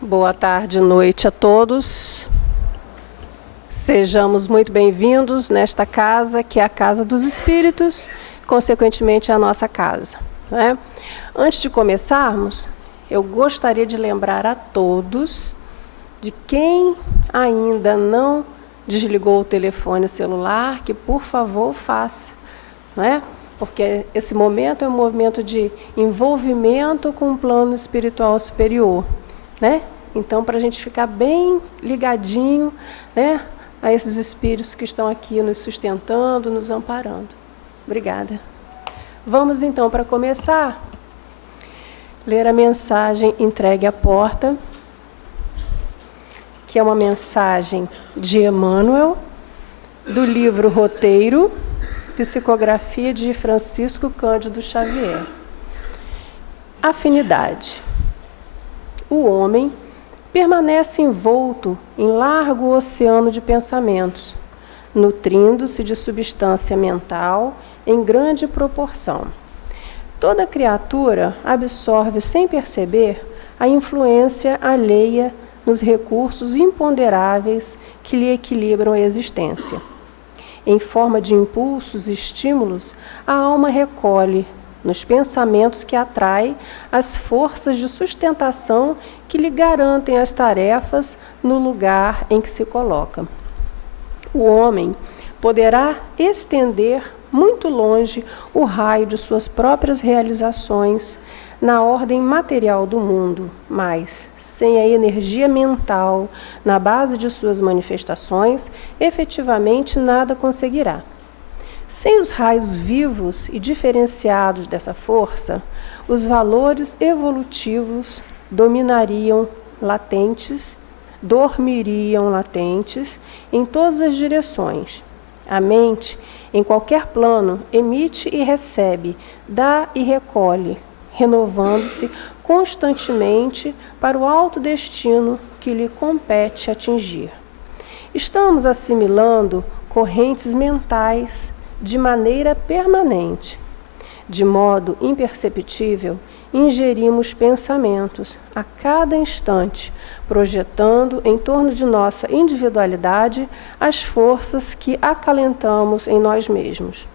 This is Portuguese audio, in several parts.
Boa tarde, noite a todos. Sejamos muito bem-vindos nesta casa, que é a Casa dos Espíritos, consequentemente a nossa casa, né? Antes de começarmos, eu gostaria de lembrar a todos de quem ainda não desligou o telefone celular, que por favor faça, né? Porque esse momento é um momento de envolvimento com o plano espiritual superior, né? Então, para a gente ficar bem ligadinho, né, a esses espíritos que estão aqui nos sustentando, nos amparando. Obrigada. Vamos então, para começar, ler a mensagem entregue à porta, que é uma mensagem de Emmanuel, do livro Roteiro, psicografia de Francisco Cândido Xavier. Afinidade. O homem permanece envolto em largo oceano de pensamentos, nutrindo-se de substância mental em grande proporção. Toda criatura absorve sem perceber a influência alheia nos recursos imponderáveis que lhe equilibram a existência. Em forma de impulsos e estímulos, a alma recolhe, nos pensamentos que atrai, as forças de sustentação que lhe garantem as tarefas no lugar em que se coloca. O homem poderá estender muito longe o raio de suas próprias realizações na ordem material do mundo, mas, sem a energia mental na base de suas manifestações, efetivamente nada conseguirá. Sem os raios vivos e diferenciados dessa força, os valores evolutivos dormiriam latentes em todas as direções. A mente, em qualquer plano, emite e recebe, dá e recolhe, renovando-se constantemente para o alto destino que lhe compete atingir. Estamos assimilando correntes mentais de maneira permanente. De modo imperceptível, ingerimos pensamentos a cada instante, projetando em torno de nossa individualidade as forças que acalentamos em nós mesmos.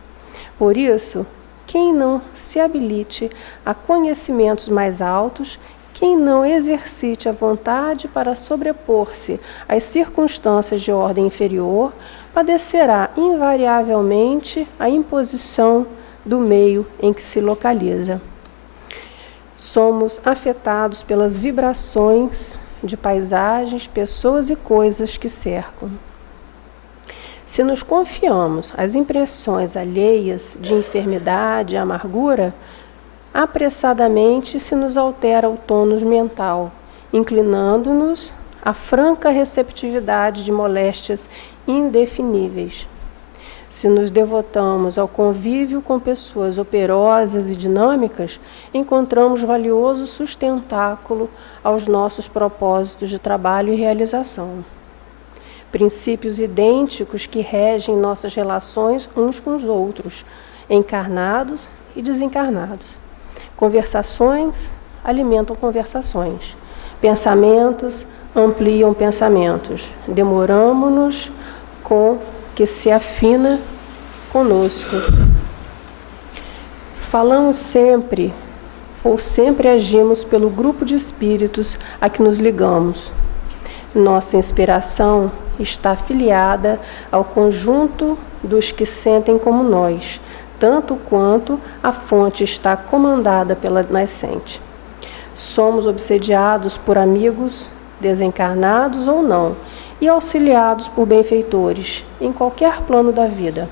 Por isso, quem não se habilite a conhecimentos mais altos, quem não exercite a vontade para sobrepor-se às circunstâncias de ordem inferior, padecerá invariavelmente a imposição do meio em que se localiza. Somos afetados pelas vibrações de paisagens, pessoas e coisas que cercam. Se nos confiamos às impressões alheias de enfermidade e amargura, apressadamente se nos altera o tônus mental, inclinando-nos à franca receptividade de moléstias indefiníveis. Se nos devotamos ao convívio com pessoas operosas e dinâmicas, encontramos valioso sustentáculo aos nossos propósitos de trabalho e realização. Princípios idênticos que regem nossas relações uns com os outros, encarnados e desencarnados. Conversações alimentam conversações. Pensamentos ampliam pensamentos. Demoramo-nos com que se afina conosco. Falamos sempre, ou sempre agimos pelo grupo de espíritos a que nos ligamos. Nossa inspiração está afiliada ao conjunto dos que sentem como nós, tanto quanto a fonte está comandada pela nascente. Somos obsediados por amigos, desencarnados ou não, e auxiliados por benfeitores, em qualquer plano da vida,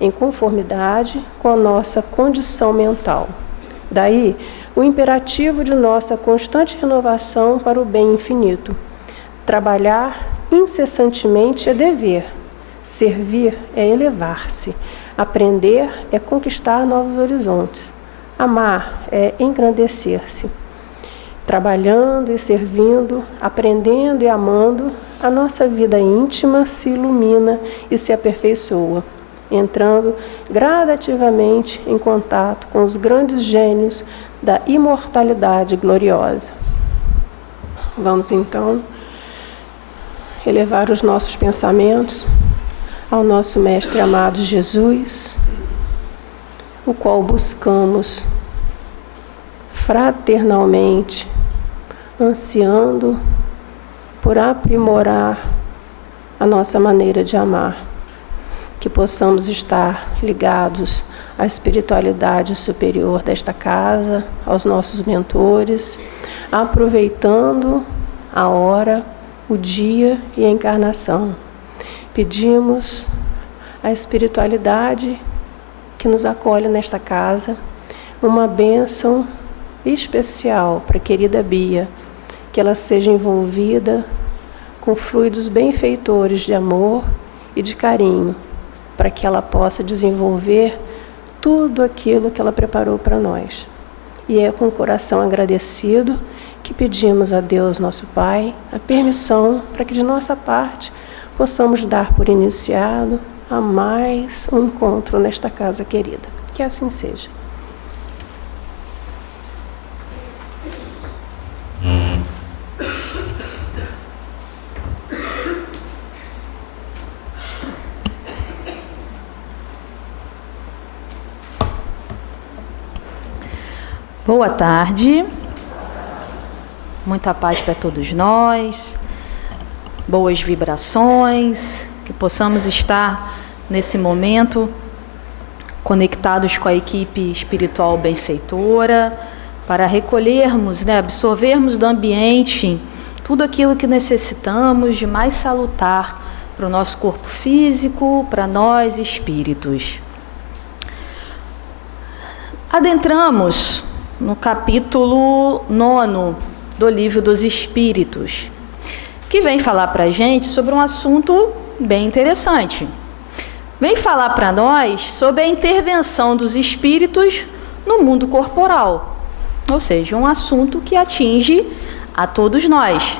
em conformidade com a nossa condição mental. Daí, o imperativo de nossa constante renovação para o bem infinito. Trabalhar incessantemente é dever, servir é elevar-se, aprender é conquistar novos horizontes, amar é engrandecer-se. Trabalhando e servindo, aprendendo e amando, a nossa vida íntima se ilumina e se aperfeiçoa, entrando gradativamente em contato com os grandes gênios da imortalidade gloriosa. Vamos então elevar os nossos pensamentos ao nosso Mestre amado Jesus, o qual buscamos fraternalmente, ansiando por aprimorar a nossa maneira de amar, que possamos estar ligados à espiritualidade superior desta casa, aos nossos mentores, aproveitando a hora, o dia e a encarnação. Pedimos à espiritualidade que nos acolhe nesta casa uma bênção especial para a querida Bia, que ela seja envolvida com fluidos benfeitores de amor e de carinho, para que ela possa desenvolver tudo aquilo que ela preparou para nós. E é com o coração agradecido que pedimos a Deus, nosso Pai, a permissão para que de nossa parte possamos dar por iniciado a mais um encontro nesta casa querida. Que assim seja. Boa tarde, muita paz para todos nós, boas vibrações, que possamos estar nesse momento conectados com a equipe espiritual benfeitora, para recolhermos, absorvermos do ambiente tudo aquilo que necessitamos de mais salutar para o nosso corpo físico, para nós espíritos. Adentramos no capítulo 9 do Livro dos Espíritos, que vem falar para a gente sobre um assunto bem interessante. Vem falar para nós sobre a intervenção dos espíritos no mundo corporal, ou seja, um assunto que atinge a todos nós,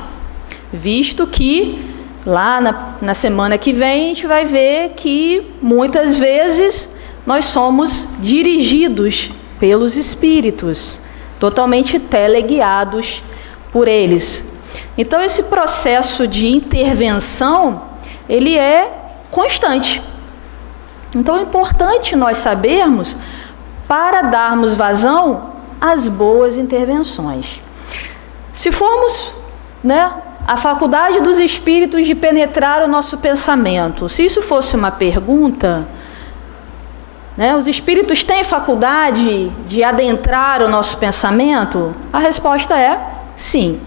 visto que lá na semana que vem a gente vai ver que muitas vezes nós somos dirigidos pelos espíritos, totalmente teleguiados por eles. Então esse processo de intervenção, ele é constante. Então é importante nós sabermos para darmos vazão às boas intervenções. Se formos, a faculdade dos espíritos de penetrar o nosso pensamento, se isso fosse uma pergunta, os espíritos têm faculdade de adentrar o nosso pensamento? A resposta é sim.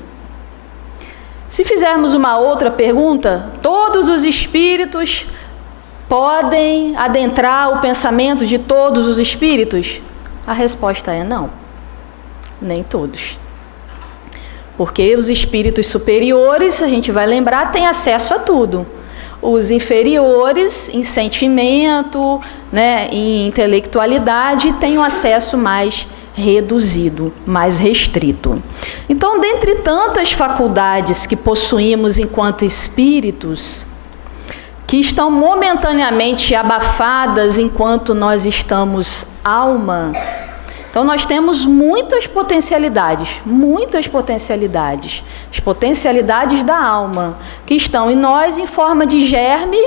Se fizermos uma outra pergunta, todos os espíritos podem adentrar o pensamento de todos os espíritos? A resposta é não, nem todos. Porque os espíritos superiores, a gente vai lembrar, têm acesso a tudo. Os inferiores, em sentimento, em intelectualidade, têm um acesso mais reduzido, mais restrito. Então, dentre tantas faculdades que possuímos enquanto espíritos, que estão momentaneamente abafadas enquanto nós estamos alma, então nós temos muitas potencialidades, as potencialidades da alma, que estão em nós em forma de germe,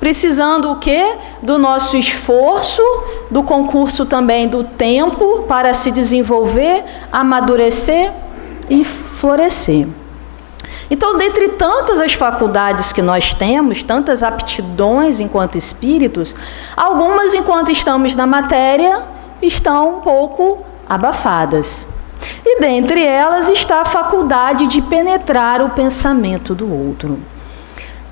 precisando o quê? Do nosso esforço, do concurso também do tempo para se desenvolver, amadurecer e florescer. Então, dentre tantas as faculdades que nós temos, tantas aptidões enquanto espíritos, algumas, enquanto estamos na matéria, estão um pouco abafadas. E dentre elas está a faculdade de penetrar o pensamento do outro.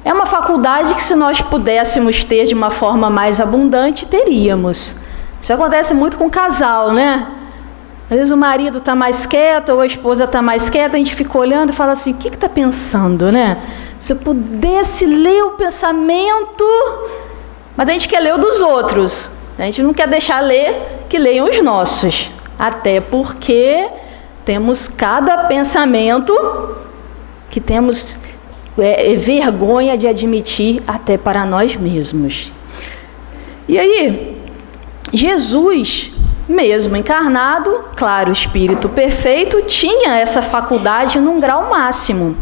É uma faculdade que, se nós pudéssemos ter de uma forma mais abundante, teríamos. Isso acontece muito com o casal, Às vezes o marido está mais quieto, ou a esposa está mais quieta, a gente fica olhando e fala assim, o que está pensando, Se eu pudesse ler o pensamento, mas a gente quer ler o dos outros. A gente não quer deixar que leiam os nossos. Até porque temos cada pensamento que temos vergonha de admitir até para nós mesmos. E aí, Jesus, mesmo encarnado, claro, o Espírito perfeito tinha essa faculdade num grau máximo.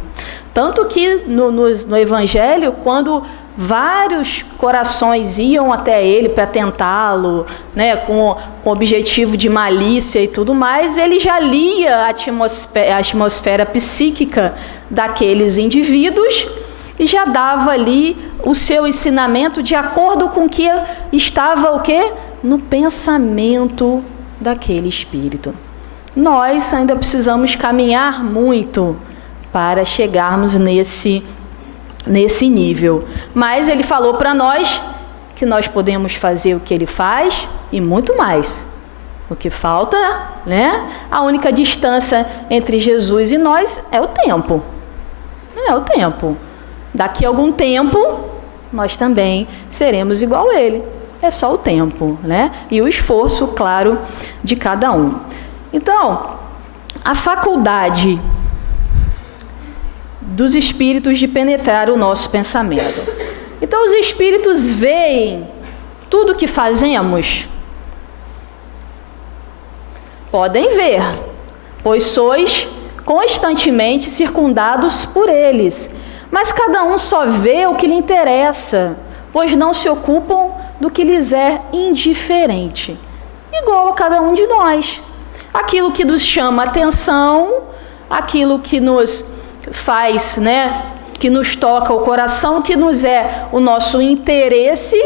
Tanto que no Evangelho, quando vários corações iam até ele para tentá-lo, né, com o objetivo de malícia e tudo mais, ele já lia a atmosfera psíquica daqueles indivíduos e já dava ali o seu ensinamento de acordo com o que estava o quê? No pensamento daquele espírito. Nós ainda precisamos caminhar muito para chegarmos nesse nível. Mas ele falou para nós que nós podemos fazer o que ele faz e muito mais. O que falta, né? A única distância entre Jesus e nós é o tempo. É o tempo. Daqui a algum tempo, nós também seremos igual a ele. É só o tempo, né? E o esforço, claro, de cada um. Então, a faculdade dos espíritos de penetrar o nosso pensamento. Então, os espíritos veem tudo o que fazemos? Podem ver, pois sois constantemente circundados por eles. Mas cada um só vê o que lhe interessa, pois não se ocupam do que lhes é indiferente. Igual a cada um de nós. Aquilo que nos chama atenção, aquilo que nos faz, né, que nos toca o coração, que nos é o nosso interesse,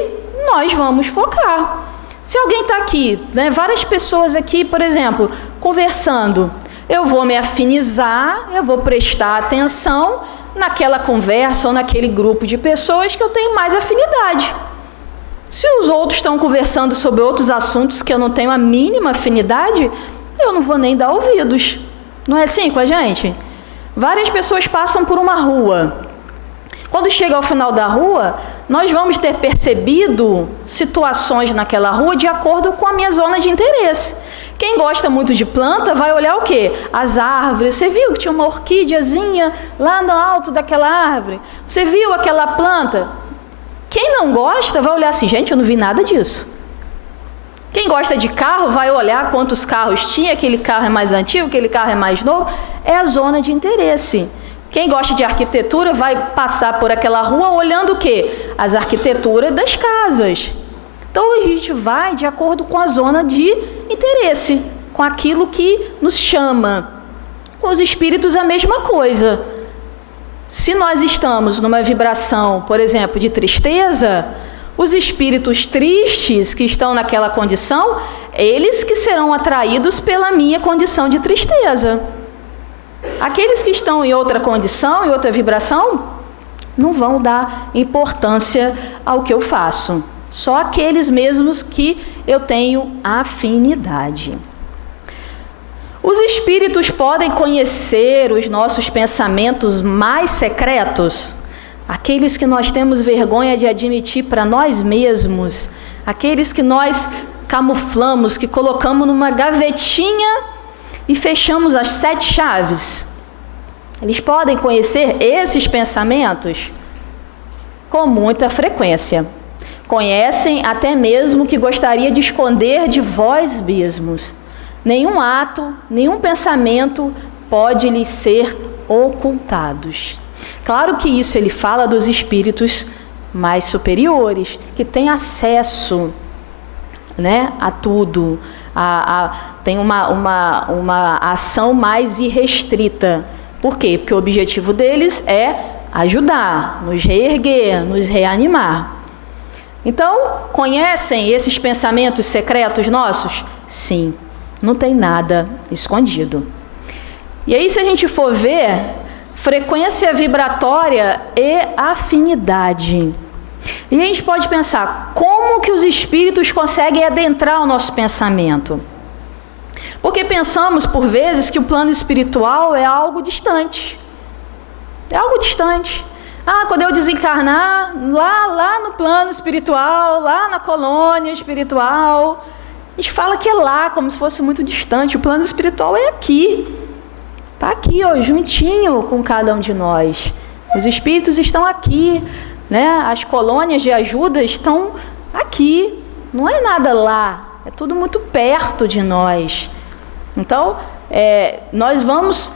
nós vamos focar. Se alguém está aqui, né, várias pessoas aqui, por exemplo, conversando, eu vou me afinizar, eu vou prestar atenção naquela conversa ou naquele grupo de pessoas que eu tenho mais afinidade. Se os outros estão conversando sobre outros assuntos que eu não tenho a mínima afinidade, eu não vou nem dar ouvidos. Não é assim com a gente? Várias pessoas passam por uma rua. Quando chega ao final da rua, nós vamos ter percebido situações naquela rua de acordo com a minha zona de interesse. Quem gosta muito de planta vai olhar o quê? As árvores. Você viu que tinha uma orquídeazinha lá no alto daquela árvore? Você viu aquela planta? Quem não gosta vai olhar assim, gente, eu não vi nada disso. Quem gosta de carro vai olhar quantos carros tinha, aquele carro é mais antigo, aquele carro é mais novo. É a zona de interesse. Quem gosta de arquitetura vai passar por aquela rua olhando o quê? As arquiteturas das casas. Então a gente vai de acordo com a zona de interesse, com aquilo que nos chama. Com os espíritos a mesma coisa. Se nós estamos numa vibração, por exemplo, de tristeza, os espíritos tristes que estão naquela condição, eles que serão atraídos pela minha condição de tristeza. Aqueles que estão em outra condição, em outra vibração, não vão dar importância ao que eu faço. Só aqueles mesmos que eu tenho afinidade. Os espíritos podem conhecer os nossos pensamentos mais secretos, aqueles que nós temos vergonha de admitir para nós mesmos, aqueles que nós camuflamos, que colocamos numa gavetinha e fechamos as 7 chaves. Eles podem conhecer esses pensamentos com muita frequência. Conhecem até mesmo que gostaria de esconder de vós mesmos. Nenhum ato, nenhum pensamento pode lhes ser ocultados. Claro que isso ele fala dos espíritos mais superiores, que têm acesso, né, a tudo, tem uma ação mais irrestrita. Por quê? Porque o objetivo deles é ajudar, nos reerguer, nos reanimar. Então, conhecem esses pensamentos secretos nossos? Sim, não tem nada escondido. E aí, se a gente for ver, frequência vibratória e afinidade. E a gente pode pensar, como que os espíritos conseguem adentrar o nosso pensamento? Porque pensamos, por vezes, que o plano espiritual é algo distante. É algo distante. Quando eu desencarnar, lá no plano espiritual, lá na colônia espiritual, a gente fala que é lá, como se fosse muito distante. O plano espiritual é aqui. Está aqui, ó, juntinho com cada um de nós. Os espíritos estão aqui, né? As colônias de ajuda estão aqui. Não é nada lá, é tudo muito perto de nós. Então, nós vamos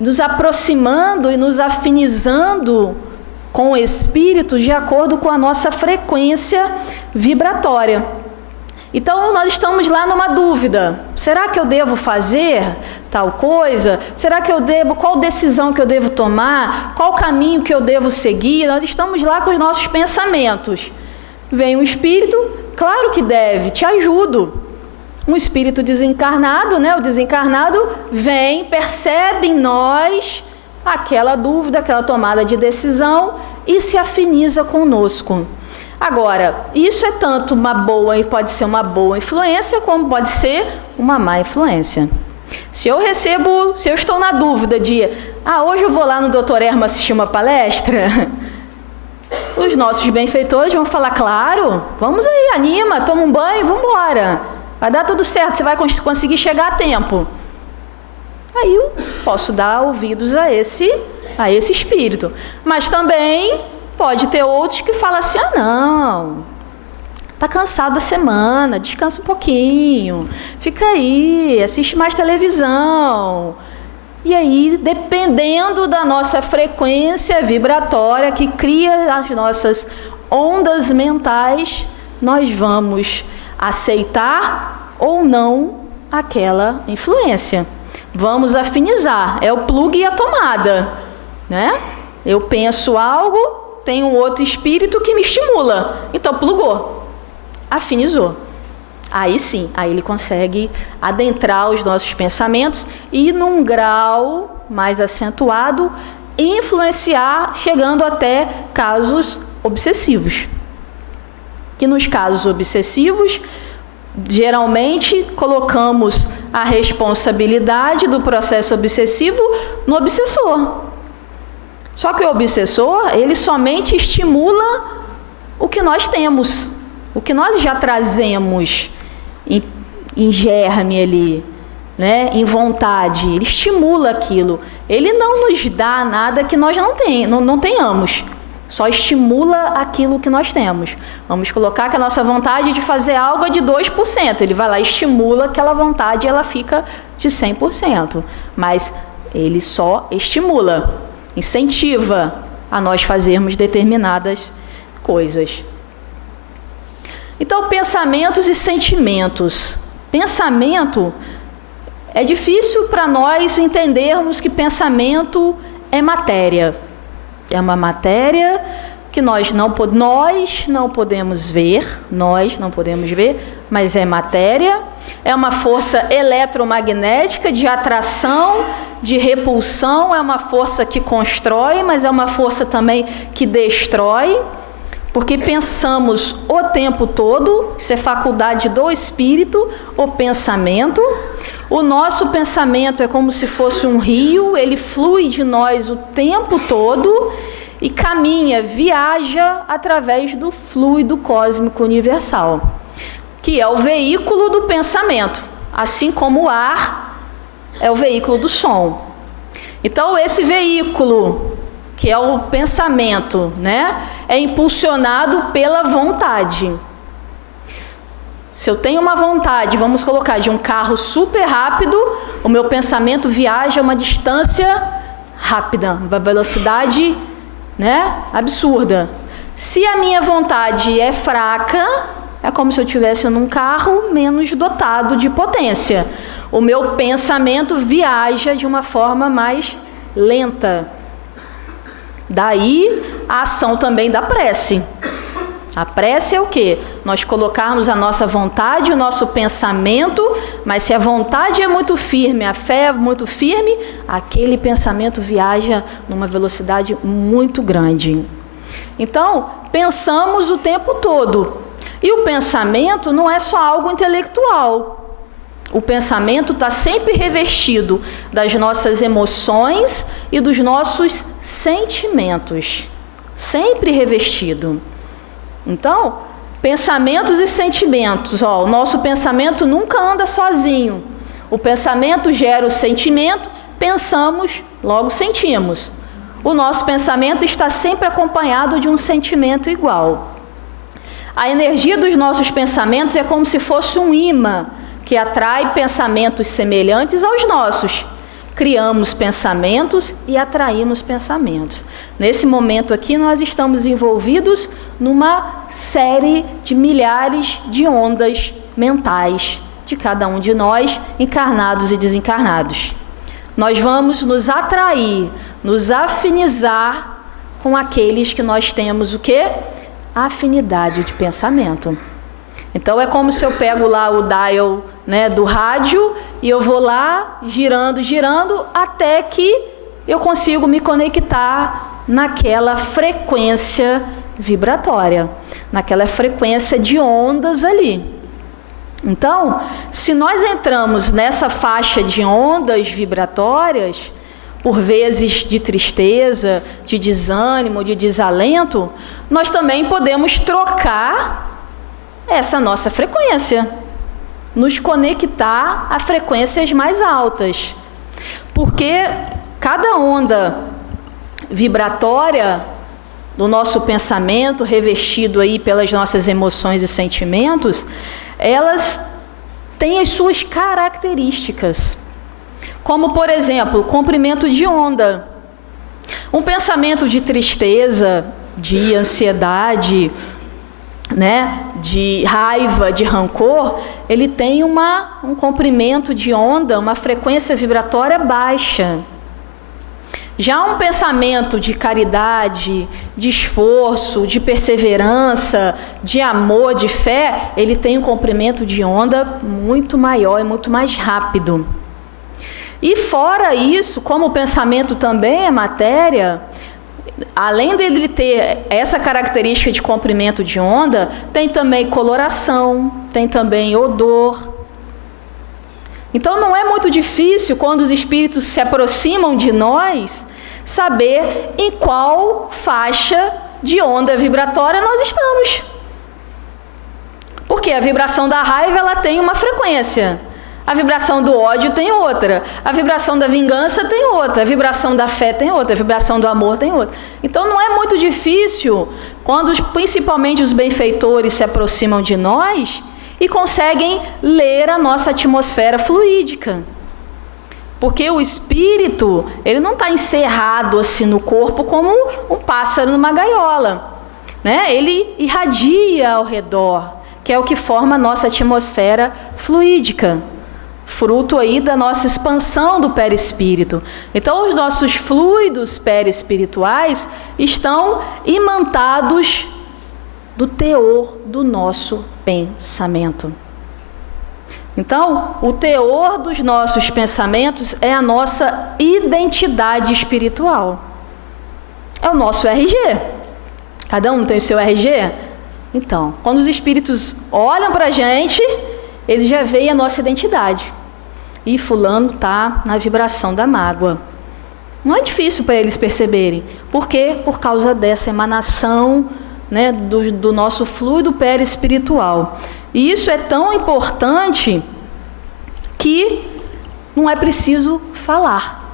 nos aproximando e nos afinizando com o Espírito de acordo com a nossa frequência vibratória. Então, nós estamos lá numa dúvida. Será que eu devo fazer tal coisa? Será que eu devo? Qual decisão que eu devo tomar? Qual caminho que eu devo seguir? Nós estamos lá com os nossos pensamentos. Vem um Espírito, claro que deve, te ajudo. Um espírito desencarnado, né? O desencarnado vem, percebe em nós aquela dúvida, aquela tomada de decisão e se afiniza conosco. Agora, isso é tanto uma boa, e pode ser uma boa influência, como pode ser uma má influência. Se eu estou na dúvida de, hoje eu vou lá no Dr. Hermo assistir uma palestra, os nossos benfeitores vão falar, claro, vamos aí, anima, toma um banho, vamos embora. Vai dar tudo certo, você vai conseguir chegar a tempo. Aí eu posso dar ouvidos a esse espírito. Mas também pode ter outros que falam assim, não, tá cansado da semana, descansa um pouquinho, fica aí, assiste mais televisão. E aí, dependendo da nossa frequência vibratória que cria as nossas ondas mentais, nós vamos aceitar ou não aquela influência. Vamos afinizar, é o plugue e a tomada, né? Eu penso algo, tem um outro espírito que me estimula, então plugou, afinizou. Aí sim, aí ele consegue adentrar os nossos pensamentos e num grau mais acentuado influenciar, chegando até casos obsessivos. Que nos casos obsessivos, geralmente colocamos a responsabilidade do processo obsessivo no obsessor. Só que o obsessor, ele somente estimula o que nós temos, o que nós já trazemos em germe ali, né? Em vontade. Ele estimula aquilo. Ele não nos dá nada que nós não tenhamos. Só estimula aquilo que nós temos. Vamos colocar que a nossa vontade de fazer algo é de 2%. Ele vai lá e estimula aquela vontade e ela fica de 100%. Mas ele só estimula, incentiva a nós fazermos determinadas coisas. Então, pensamentos e sentimentos. Pensamento, é difícil para nós entendermos que pensamento é matéria. É uma matéria que nós não podemos ver, mas é matéria. É uma força eletromagnética de atração, de repulsão, é uma força que constrói, mas é uma força também que destrói, porque pensamos o tempo todo, isso é faculdade do espírito, o pensamento. O nosso pensamento é como se fosse um rio, ele flui de nós o tempo todo e caminha, viaja através do fluido cósmico universal, que é o veículo do pensamento, assim como o ar é o veículo do som. Então, esse veículo, que é o pensamento, né, é impulsionado pela vontade. Se eu tenho uma vontade, vamos colocar, de um carro super rápido, o meu pensamento viaja uma distância rápida, uma velocidade, né, absurda. Se a minha vontade é fraca, é como se eu estivesse num carro menos dotado de potência. O meu pensamento viaja de uma forma mais lenta. Daí a ação também da prece. A prece é o quê? Nós colocarmos a nossa vontade, o nosso pensamento, mas se a vontade é muito firme, a fé é muito firme, aquele pensamento viaja numa velocidade muito grande. Então, pensamos o tempo todo. E o pensamento não é só algo intelectual. O pensamento está sempre revestido das nossas emoções e dos nossos sentimentos. Sempre revestido. Então, pensamentos e sentimentos. O nosso pensamento nunca anda sozinho. O pensamento gera o sentimento, pensamos, logo sentimos. O nosso pensamento está sempre acompanhado de um sentimento igual. A energia dos nossos pensamentos é como se fosse um imã que atrai pensamentos semelhantes aos nossos. Criamos pensamentos e atraímos pensamentos. Nesse momento aqui, nós estamos envolvidos numa série de milhares de ondas mentais de cada um de nós, encarnados e desencarnados. Nós vamos nos atrair, nos afinizar com aqueles que nós temos o quê? Afinidade de pensamento. Então é como se eu pego lá o dial, né, do rádio e eu vou lá girando, até que eu consigo me conectar naquela frequência vibratória, naquela frequência de ondas ali. Então, se nós entramos nessa faixa de ondas vibratórias, por vezes de tristeza, de desânimo, de desalento, nós também podemos trocar essa nossa frequência, nos conectar a frequências mais altas. Porque cada onda vibratória do nosso pensamento, revestido aí pelas nossas emoções e sentimentos, elas têm as suas características. Como, por exemplo, o comprimento de onda. Um pensamento de tristeza, de ansiedade, né, de raiva, de rancor, ele tem um comprimento de onda, uma frequência vibratória baixa. Já um pensamento de caridade, de esforço, de perseverança, de amor, de fé, ele tem um comprimento de onda muito maior e muito mais rápido. E fora isso, como o pensamento também é matéria, além dele ter essa característica de comprimento de onda, tem também coloração, tem também odor. Então não é muito difícil, quando os espíritos se aproximam de nós, saber em qual faixa de onda vibratória nós estamos. Porque a vibração da raiva, ela tem uma frequência. A vibração do ódio tem outra. A vibração da vingança tem outra. A vibração da fé tem outra. A vibração do amor tem outra. Então não é muito difícil, quando principalmente os benfeitores se aproximam de nós e conseguem ler a nossa atmosfera fluídica. Porque o espírito, ele não está encerrado assim no corpo como um pássaro numa gaiola, né? Ele irradia ao redor, que é o que forma a nossa atmosfera fluídica, fruto aí da nossa expansão do perispírito. Então, os nossos fluidos perispirituais estão imantados do teor do nosso pensamento. Então, o teor dos nossos pensamentos é a nossa identidade espiritual. É o nosso RG. Cada um tem o seu RG? Então, quando os espíritos olham para a gente, eles já veem a nossa identidade. E fulano está na vibração da mágoa. Não é difícil para eles perceberem. Por quê? Por causa dessa emanação, né, do nosso fluido perispiritual. E isso é tão importante que não é preciso falar.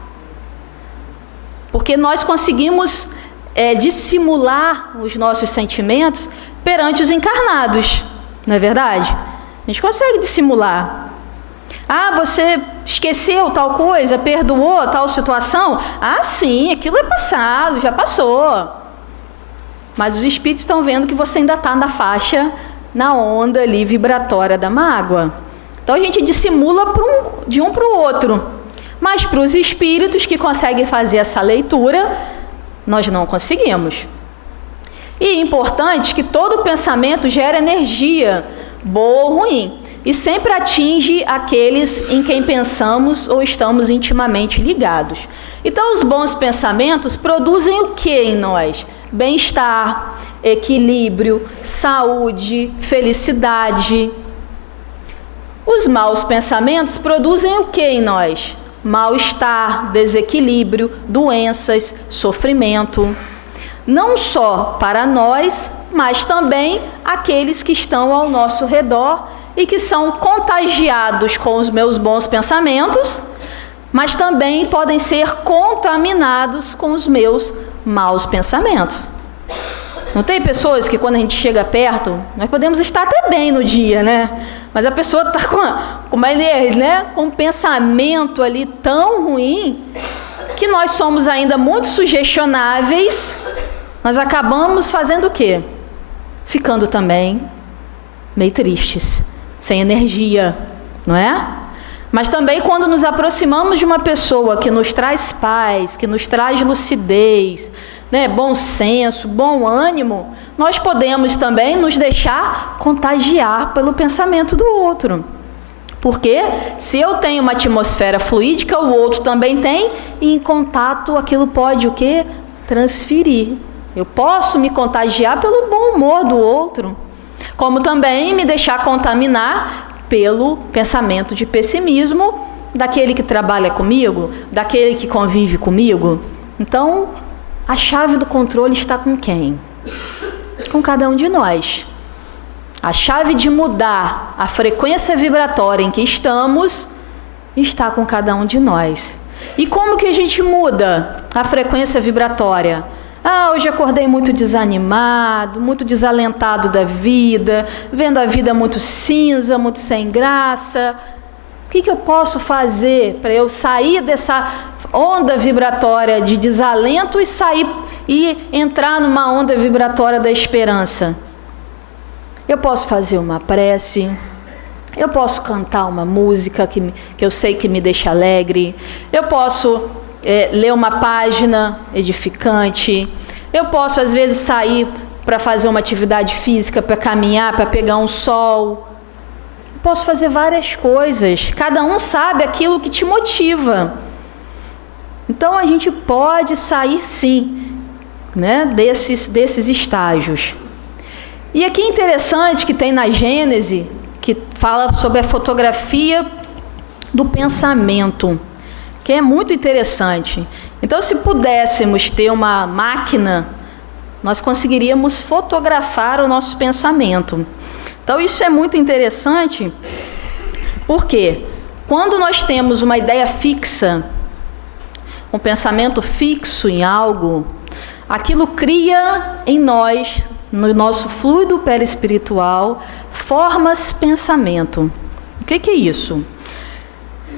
Porque nós conseguimos dissimular os nossos sentimentos perante os encarnados. Não é verdade? A gente consegue dissimular. Ah, você esqueceu tal coisa, perdoou tal situação? Ah, sim, aquilo é passado, já passou. Mas os espíritos estão vendo que você ainda está na faixa, na onda ali vibratória da mágoa. Então a gente dissimula de um para o outro. Mas para os espíritos que conseguem fazer essa leitura, nós não conseguimos. E é importante que todo pensamento gera energia, boa ou ruim, e sempre atinge aqueles em quem pensamos ou estamos intimamente ligados. Então os bons pensamentos produzem o que em nós? Bem-estar, equilíbrio, saúde, felicidade. Os maus pensamentos produzem o que em nós? Mal-estar, desequilíbrio, doenças, sofrimento. Não só para nós, mas também aqueles que estão ao nosso redor e que são contagiados com os meus bons pensamentos, mas também podem ser contaminados com os meus maus pensamentos. Não tem pessoas que quando a gente chega perto, nós podemos estar até bem no dia, né? Mas a pessoa está com uma energia, né? Com um pensamento ali tão ruim, que nós somos ainda muito sugestionáveis, nós acabamos fazendo o quê? Ficando também meio tristes, sem energia, não é? Mas também quando nos aproximamos de uma pessoa que nos traz paz, que nos traz lucidez, né, bom senso, bom ânimo, nós podemos também nos deixar contagiar pelo pensamento do outro. Porque se eu tenho uma atmosfera fluídica, o outro também tem, e em contato aquilo pode o quê? Transferir. Eu posso me contagiar pelo bom humor do outro, como também me deixar contaminar pelo pensamento de pessimismo daquele que trabalha comigo, daquele que convive comigo. Então, a chave do controle está com quem? Com cada um de nós. A chave de mudar a frequência vibratória em que estamos está com cada um de nós. E como que a gente muda a frequência vibratória? Hoje acordei muito desanimado, muito desalentado da vida, vendo a vida muito cinza, muito sem graça. O que eu posso fazer para eu sair dessa onda vibratória de desalento e entrar numa onda vibratória da esperança? Eu posso fazer uma prece, eu posso cantar uma música que eu sei que me deixa alegre, eu posso ler uma página edificante, eu posso às vezes sair para fazer uma atividade física, para caminhar, para pegar um sol. Eu posso fazer várias coisas, cada um sabe aquilo que te motiva. Então a gente pode sair sim, né, desses estágios. E aqui é interessante que tem na Gênese, que fala sobre a fotografia do pensamento, que é muito interessante. Então, se pudéssemos ter uma máquina, nós conseguiríamos fotografar o nosso pensamento. Então, isso é muito interessante, porque quando nós temos uma ideia fixa, um pensamento fixo em algo, aquilo cria em nós, no nosso fluido perispiritual, formas pensamento. O que é isso?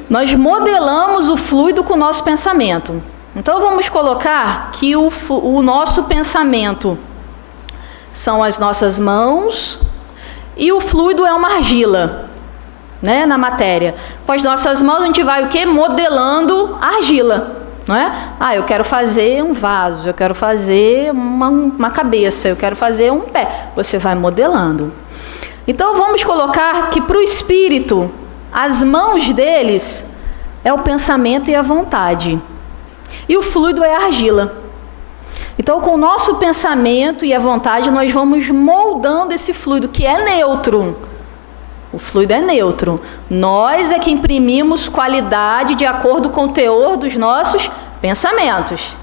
Nós modelamos o fluido com o nosso pensamento. Então vamos colocar que o nosso pensamento são as nossas mãos e o fluido é uma argila, né, na matéria. Com as nossas mãos a gente vai o quê? Modelando a argila. Não é? Eu quero fazer um vaso, eu quero fazer uma cabeça, eu quero fazer um pé. Você vai modelando. Então vamos colocar que para o espírito, as mãos deles é o pensamento e a vontade. E o fluido é a argila. Então com o nosso pensamento e a vontade nós vamos moldando esse fluido que é neutro. O fluido é neutro. Nós é que imprimimos qualidade de acordo com o teor dos nossos pensamentos.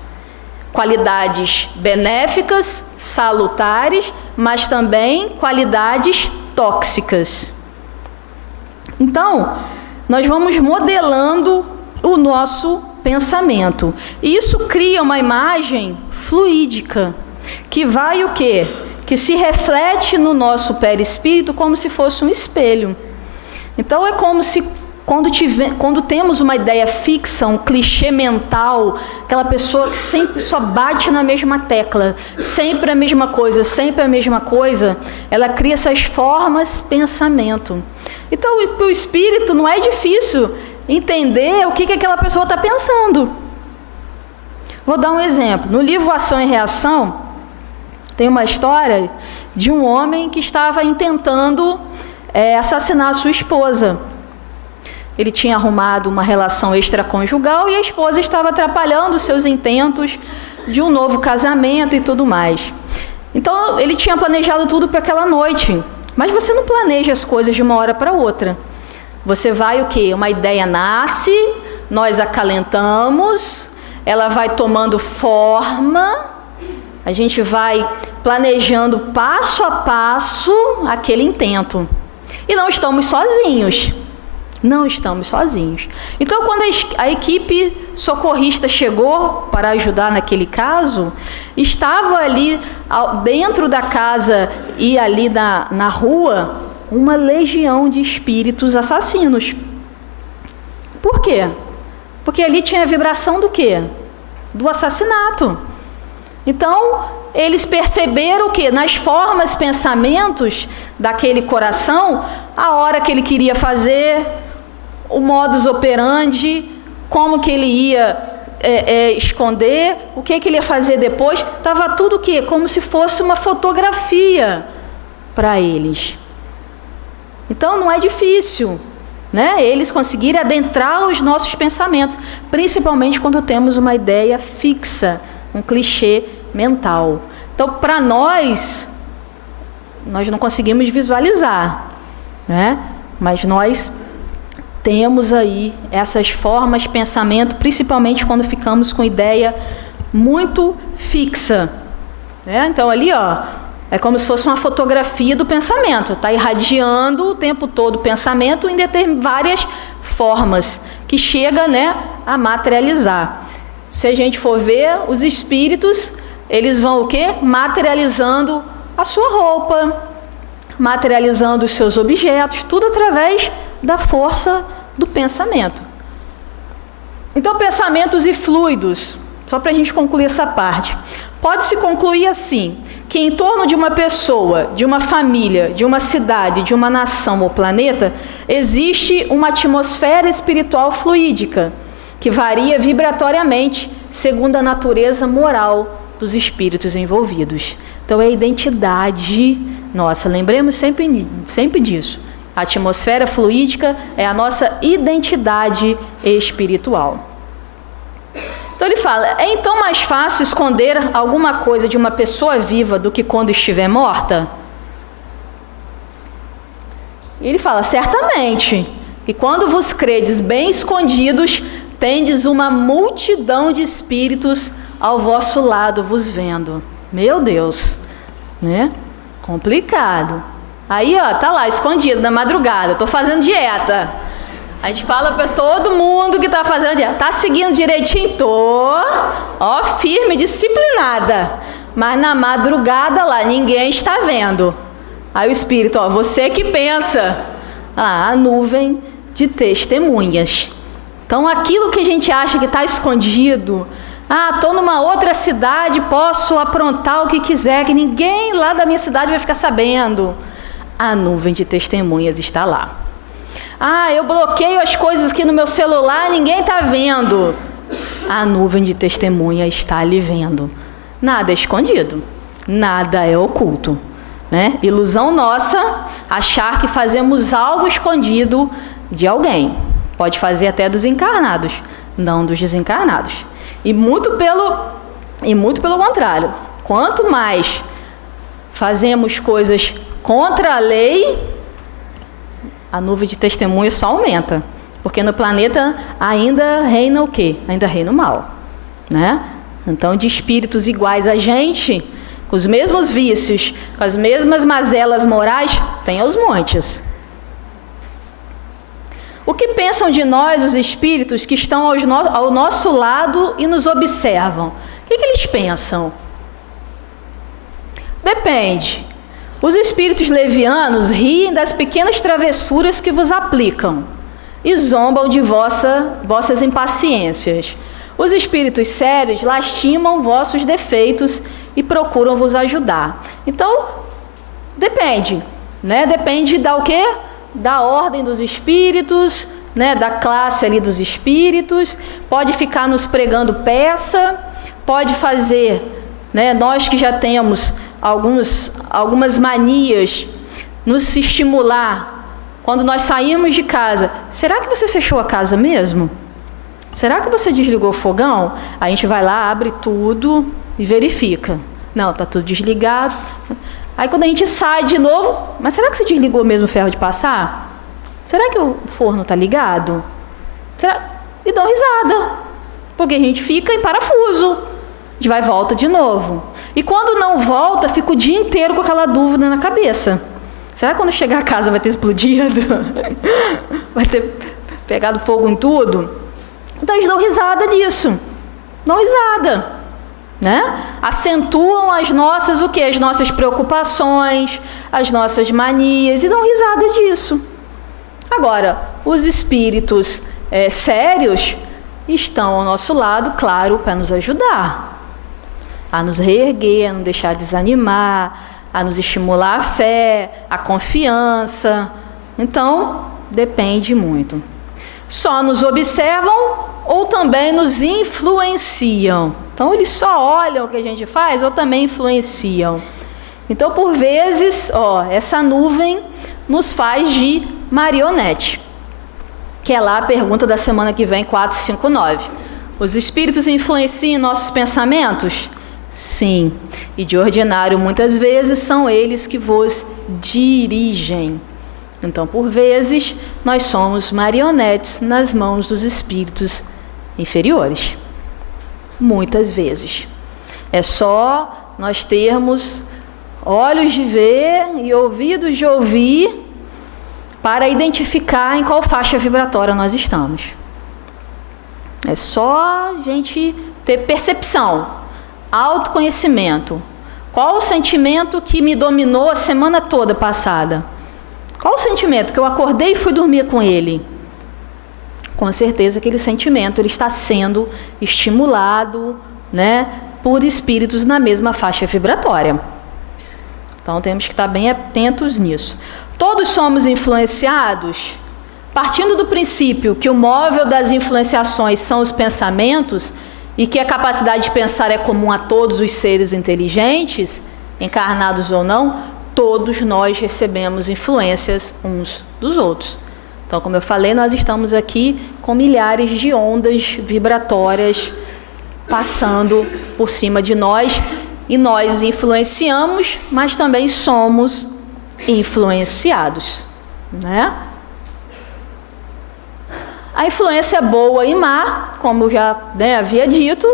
Qualidades benéficas, salutares, mas também qualidades tóxicas. Então, nós vamos modelando o nosso pensamento. E isso cria uma imagem fluídica, que vai o quê? Que se reflete no nosso perispírito como se fosse um espelho. Então é como se quando temos uma ideia fixa, um clichê mental, aquela pessoa que sempre só bate na mesma tecla, sempre a mesma coisa, ela cria essas formas pensamento. Então para o espírito não é difícil entender o que aquela pessoa está pensando. Vou dar um exemplo. No livro Ação e Reação, tem uma história de um homem que estava intentando assassinar a sua esposa. Ele tinha arrumado uma relação extraconjugal e a esposa estava atrapalhando os seus intentos de um novo casamento e tudo mais. Então ele tinha planejado tudo para aquela noite. Mas você não planeja as coisas de uma hora para outra. Você vai o quê? Uma ideia nasce, nós acalentamos, ela vai tomando forma, a gente vai planejando passo a passo aquele intento. E não estamos sozinhos. Não estamos sozinhos. Então, quando a equipe socorrista chegou para ajudar naquele caso, estava ali dentro da casa e ali na rua uma legião de espíritos assassinos. Por quê? Porque ali tinha a vibração do quê? Do assassinato. Então, eles perceberam que nas formas, pensamentos daquele coração, a hora que ele queria fazer, o modus operandi, como que ele ia esconder, o que ele ia fazer depois, estava tudo o quê? Como se fosse uma fotografia para eles. Então não é difícil, né? Eles conseguirem adentrar os nossos pensamentos, principalmente quando temos uma ideia fixa, um clichê mental. Então, para nós não conseguimos visualizar, né? Mas nós temos aí essas formas de pensamento, principalmente quando ficamos com ideia muito fixa, né? Então ali, é como se fosse uma fotografia do pensamento, está irradiando o tempo todo o pensamento em várias formas, que chega, né, a materializar. Se a gente for ver, os espíritos, eles vão o quê? Materializando a sua roupa, materializando os seus objetos, tudo através da força do pensamento. Então, pensamentos e fluidos, só para a gente concluir essa parte. Pode-se concluir assim, que em torno de uma pessoa, de uma família, de uma cidade, de uma nação ou planeta, existe uma atmosfera espiritual fluídica, que varia vibratoriamente segundo a natureza moral dos espíritos envolvidos. Então é a identidade nossa, lembremos sempre disso. A atmosfera fluídica é a nossa identidade espiritual. Então ele fala, é então mais fácil esconder alguma coisa de uma pessoa viva do que quando estiver morta? E ele fala, certamente, que quando vos credes bem escondidos, tendes uma multidão de espíritos ao vosso lado vos vendo. Meu Deus, né? Complicado. Aí, tá lá, escondido na madrugada, tô fazendo dieta. A gente fala para todo mundo que está fazendo dieta, está seguindo direitinho? Tô, firme, disciplinada. Mas na madrugada lá, ninguém está vendo. Aí o Espírito, você que pensa. A nuvem de testemunhas. Então aquilo que a gente acha que está escondido, estou numa outra cidade, posso aprontar o que quiser, que ninguém lá da minha cidade vai ficar sabendo. A nuvem de testemunhas está lá. Eu bloqueio as coisas aqui no meu celular, ninguém está vendo. A nuvem de testemunha está ali vendo. Nada é escondido, nada é oculto, né? Ilusão nossa achar que fazemos algo escondido de alguém. Pode fazer até dos encarnados, não dos desencarnados. E muito pelo contrário. Quanto mais fazemos coisas contra a lei, a nuvem de testemunhas só aumenta. Porque no planeta ainda reina o quê? Ainda reina o mal, né? Então, de espíritos iguais a gente, com os mesmos vícios, com as mesmas mazelas morais, tem aos montes. O que pensam de nós, os espíritos, que estão ao nosso lado e nos observam? O que eles pensam? Depende. Os espíritos levianos riem das pequenas travessuras que vos aplicam e zombam de vossas impaciências. Os espíritos sérios lastimam vossos defeitos e procuram vos ajudar. Então, depende, né? Depende da o quê? Da ordem dos espíritos, né? Da classe ali dos espíritos. Pode ficar nos pregando peça, pode fazer, né? Nós que já temos algumas manias, nos estimular. Quando nós saímos de casa, será que você fechou a casa mesmo? Será que você desligou o fogão? A gente vai lá, abre tudo e verifica. Não, está tudo desligado. Aí quando a gente sai de novo, mas será que você desligou mesmo o ferro de passar? Será que o forno está ligado? E dão risada, porque a gente fica em parafuso. A gente vai e volta de novo. E quando não volta, fica o dia inteiro com aquela dúvida na cabeça. Será que quando chegar a casa vai ter explodido? pegado fogo em tudo. Então eles dão risada disso. Dão risada, né? Acentuam as nossas, o quê? As nossas preocupações, as nossas manias, e dão risada disso. Agora, os espíritos sérios estão ao nosso lado, claro, para nos ajudar, a nos reerguer, a não deixar desanimar, a nos estimular a fé, a confiança. Então, depende muito. Só nos observam ou também nos influenciam. Então, eles só olham o que a gente faz ou também influenciam. Então, por vezes, essa nuvem nos faz de marionete, que é lá a pergunta da semana que vem, 459. Os espíritos influenciam nossos pensamentos? Sim, e de ordinário muitas vezes são eles que vos dirigem. Então, por vezes, nós somos marionetes nas mãos dos espíritos inferiores. Muitas vezes. É só nós termos olhos de ver e ouvidos de ouvir para identificar em qual faixa vibratória nós estamos. É só a gente ter percepção. Autoconhecimento. Qual o sentimento que me dominou a semana toda passada? Qual o sentimento que eu acordei e fui dormir com ele? Com certeza aquele sentimento ele está sendo estimulado, né, por espíritos na mesma faixa vibratória. Então temos que estar bem atentos nisso. Todos somos influenciados? Partindo do princípio que o móvel das influenciações são os pensamentos, e que a capacidade de pensar é comum a todos os seres inteligentes, encarnados ou não, todos nós recebemos influências uns dos outros. Então, como eu falei, nós estamos aqui com milhares de ondas vibratórias passando por cima de nós, e nós influenciamos, mas também somos influenciados, né? A influência boa e má, como já havia dito,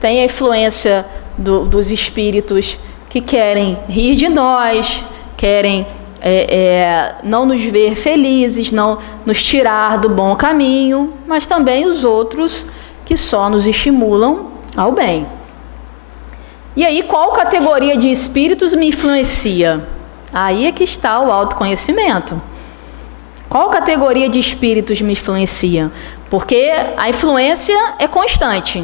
tem a influência dos espíritos que querem rir de nós, querem não nos ver felizes, não nos tirar do bom caminho, mas também os outros que só nos estimulam ao bem. E aí, qual categoria de espíritos me influencia? Aí é que está o autoconhecimento. Qual categoria de espíritos me influencia? Porque a influência é constante.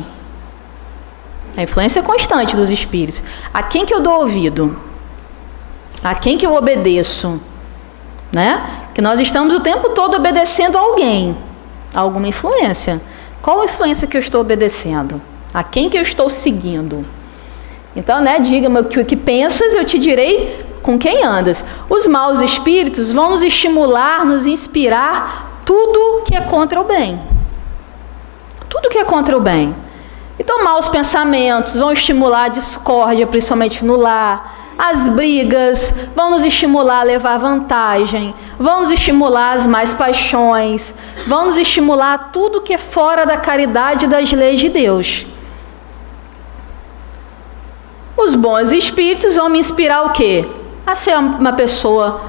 A influência é constante dos espíritos. A quem que eu dou ouvido? A quem que eu obedeço? Né? Que nós estamos o tempo todo obedecendo a alguém, a alguma influência. Qual a influência que eu estou obedecendo? A quem que eu estou seguindo? Então, diga-me o que pensas, eu te direi com quem andas. Os maus espíritos vão nos estimular, nos inspirar tudo que é contra o bem. Tudo que é contra o bem. Então, maus pensamentos vão estimular a discórdia, principalmente no lar. As brigas vão nos estimular a levar vantagem, vão nos estimular as más paixões, vão nos estimular tudo que é fora da caridade e das leis de Deus. Os bons espíritos vão me inspirar o quê? A ser uma pessoa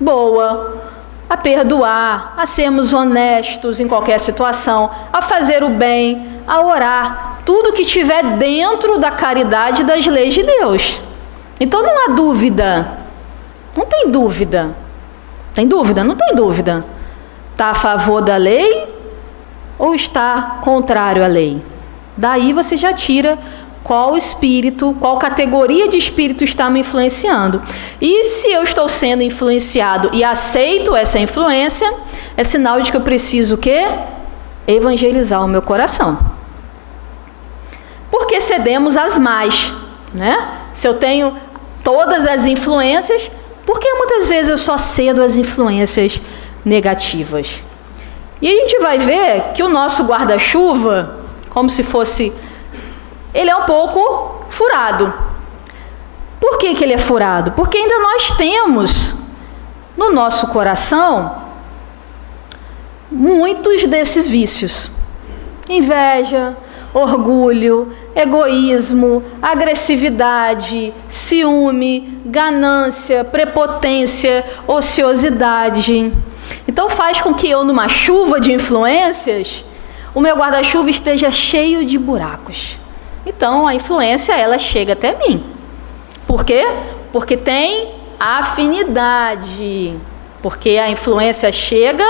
boa, a perdoar, a sermos honestos em qualquer situação, a fazer o bem, a orar, tudo que estiver dentro da caridade e das leis de Deus. Então não há dúvida, não tem dúvida. Tem dúvida? Não tem dúvida. Está a favor da lei ou está contrário à lei? Daí você já tira qual espírito, qual categoria de espírito está me influenciando. E se eu estou sendo influenciado e aceito essa influência, é sinal de que eu preciso o quê? Evangelizar o meu coração. Porque cedemos às más, né? Se eu tenho todas as influências, por que muitas vezes eu só cedo às influências negativas? E a gente vai ver que o nosso guarda-chuva, como se fosse... ele é um pouco furado. Por que ele é furado? Porque ainda nós temos no nosso coração muitos desses vícios. Inveja, orgulho, egoísmo, agressividade, ciúme, ganância, prepotência, ociosidade. Então faz com que eu, numa chuva de influências, o meu guarda-chuva esteja cheio de buracos. Então a influência, ela chega até mim. Por quê? Porque tem afinidade. Porque a influência chega,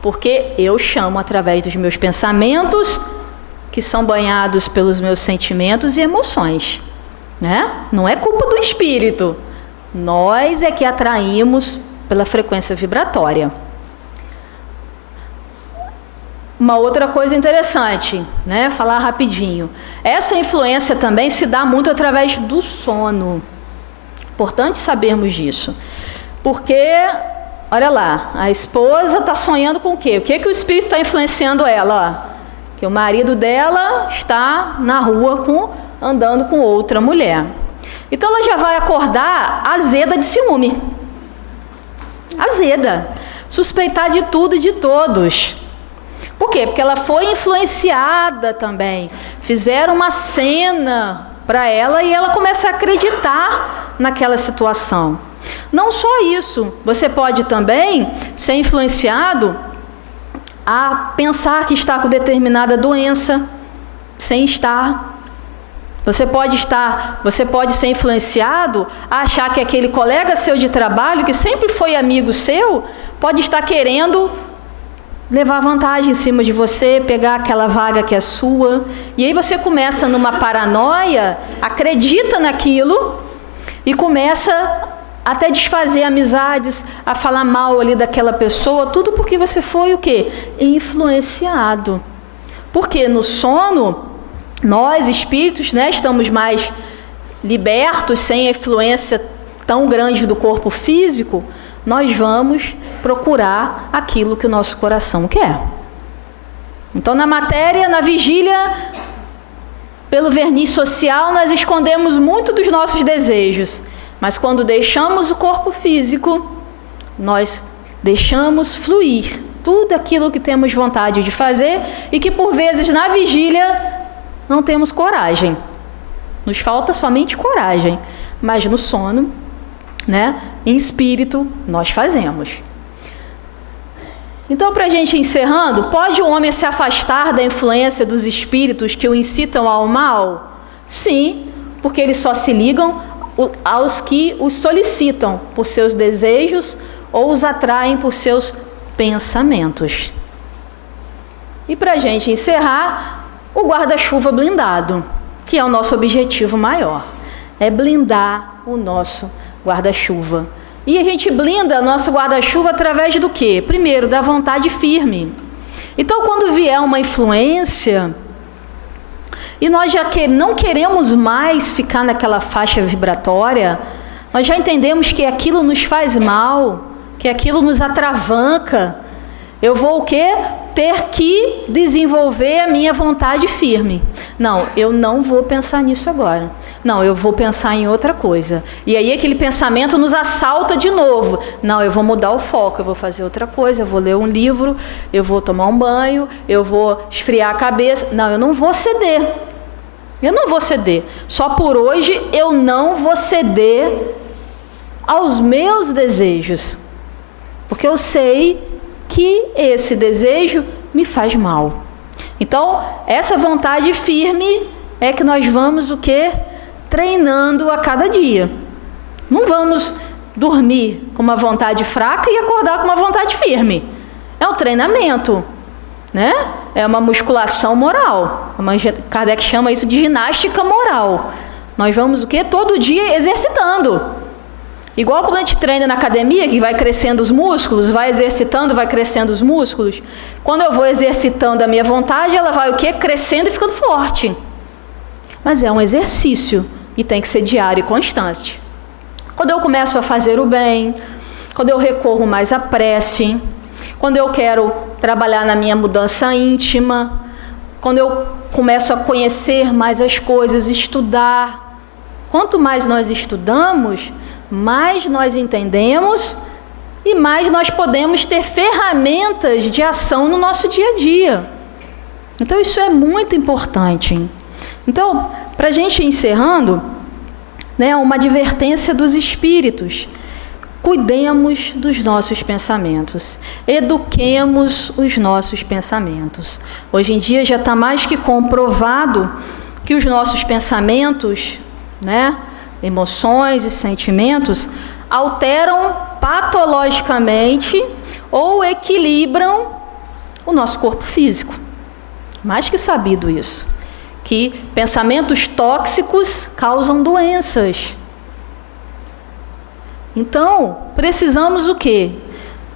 porque eu chamo através dos meus pensamentos, que são banhados pelos meus sentimentos e emoções, né? Não é culpa do espírito. Nós é que atraímos pela frequência vibratória. Uma outra coisa interessante, né? Falar rapidinho. Essa influência também se dá muito através do sono. Importante sabermos disso. Porque, olha lá, a esposa está sonhando com o quê? O que que o espírito está influenciando ela? Ó, que o marido dela está na rua andando com outra mulher. Então ela já vai acordar azeda de ciúme. Azeda. Suspeitar de tudo e de todos. Por quê? Porque ela foi influenciada também. Fizeram uma cena para ela e ela começa a acreditar naquela situação. Não só isso, você pode também ser influenciado a pensar que está com determinada doença, sem estar. Você pode ser influenciado a achar que aquele colega seu de trabalho, que sempre foi amigo seu, pode estar querendo levar vantagem em cima de você, pegar aquela vaga que é sua. E aí você começa numa paranoia, acredita naquilo e começa até desfazer amizades, a falar mal ali daquela pessoa, tudo porque você foi o quê? Influenciado. Porque no sono, nós espíritos, né, estamos mais libertos, sem a influência tão grande do corpo físico, nós vamos procurar aquilo que o nosso coração quer. Então, na matéria, na vigília, pelo verniz social, nós escondemos muito dos nossos desejos. Mas quando deixamos o corpo físico, nós deixamos fluir tudo aquilo que temos vontade de fazer e que por vezes na vigília não temos coragem. Nos falta somente coragem, mas no sono, né, em espírito, nós fazemos. Então, para a gente ir encerrando, pode o homem se afastar da influência dos espíritos que o incitam ao mal? Sim, porque eles só se ligam aos que os solicitam por seus desejos ou os atraem por seus pensamentos. E para a gente encerrar, o guarda-chuva blindado, que é o nosso objetivo maior, é blindar o nosso guarda-chuva. E a gente blinda nosso guarda-chuva através do quê? Primeiro, da vontade firme. Então, quando vier uma influência e nós já não queremos mais ficar naquela faixa vibratória, nós já entendemos que aquilo nos faz mal, que aquilo nos atravanca, eu vou o quê? Ter que desenvolver a minha vontade firme. Não, eu não vou pensar nisso agora. Não, eu vou pensar em outra coisa. E aí aquele pensamento nos assalta de novo. Não, eu vou mudar o foco, eu vou fazer outra coisa, eu vou ler um livro, eu vou tomar um banho, eu vou esfriar a cabeça. Não, eu não vou ceder. Eu não vou ceder. Só por hoje eu não vou ceder aos meus desejos. Porque eu sei que esse desejo me faz mal. Então, essa vontade firme é que nós vamos o quê? Treinando a cada dia. Não vamos dormir com uma vontade fraca e acordar com uma vontade firme. É um treinamento, né? É uma musculação moral. Kardec chama isso de ginástica moral. Nós vamos o quê? Todo dia exercitando. Igual quando a gente treina na academia, que vai crescendo os músculos, vai exercitando, vai crescendo os músculos. Quando eu vou exercitando a minha vontade, ela vai o quê? Crescendo e ficando forte. Mas é um exercício e tem que ser diário e constante. Quando eu começo a fazer o bem, quando eu recorro mais à prece, quando eu quero trabalhar na minha mudança íntima, quando eu começo a conhecer mais as coisas, estudar. Quanto mais nós estudamos, mais nós entendemos e mais nós podemos ter ferramentas de ação no nosso dia a dia. Então isso é muito importante. Então, para a gente ir encerrando, né, uma advertência dos espíritos. cuidemos dos nossos pensamentos, eduquemos os nossos pensamentos. Hoje em dia já está mais que comprovado que os nossos pensamentos, emoções e sentimentos, alteram patologicamente ou equilibram o nosso corpo físico. Mais que sabido isso, que pensamentos tóxicos causam doenças. Então, precisamos o quê?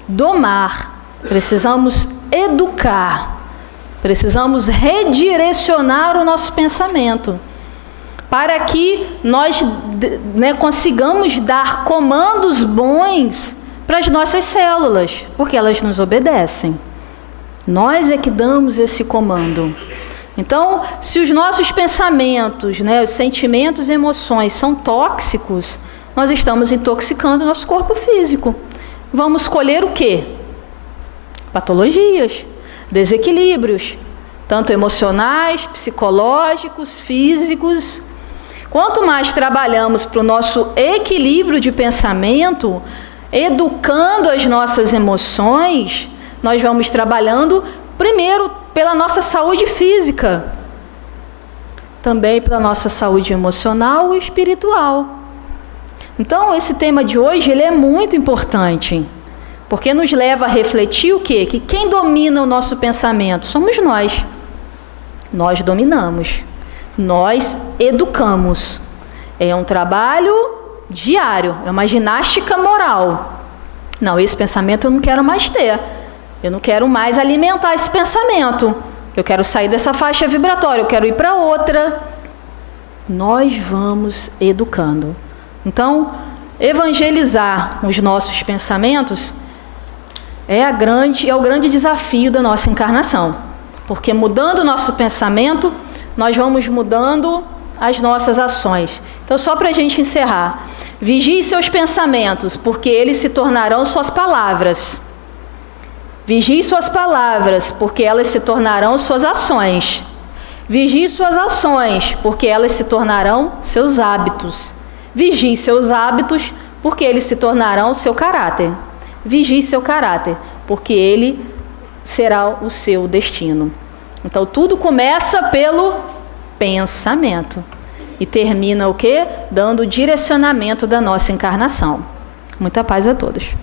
Domar, precisamos educar, precisamos redirecionar o nosso pensamento, para que nós consigamos dar comandos bons para as nossas células, porque elas nos obedecem. Nós é que damos esse comando. Então, se os nossos pensamentos, os sentimentos e emoções são tóxicos, nós estamos intoxicando o nosso corpo físico. Vamos colher o quê? Patologias, desequilíbrios, tanto emocionais, psicológicos, físicos. Quanto mais trabalhamos para o nosso equilíbrio de pensamento, educando as nossas emoções, nós vamos trabalhando primeiro pela nossa saúde física, também pela nossa saúde emocional e espiritual. Então, esse tema de hoje ele é muito importante, porque nos leva a refletir o quê? Que quem domina o nosso pensamento somos nós. Nós dominamos, nós educamos. É um trabalho diário, é uma ginástica moral. Não, esse pensamento eu não quero mais ter. Eu não quero mais alimentar esse pensamento. Eu quero sair dessa faixa vibratória, eu quero ir para outra. Nós vamos educando. Então, evangelizar os nossos pensamentos é o grande desafio da nossa encarnação. Porque mudando o nosso pensamento, nós vamos mudando as nossas ações. Então, só para a gente encerrar. Vigie seus pensamentos, porque eles se tornarão suas palavras. Vigie suas palavras, porque elas se tornarão suas ações. Vigie suas ações, porque elas se tornarão seus hábitos. Vigie seus hábitos, porque eles se tornarão seu caráter. Vigie seu caráter, porque ele será o seu destino. Então, tudo começa pelo pensamento e termina o quê? Dando o direcionamento da nossa encarnação. Muita paz a todos.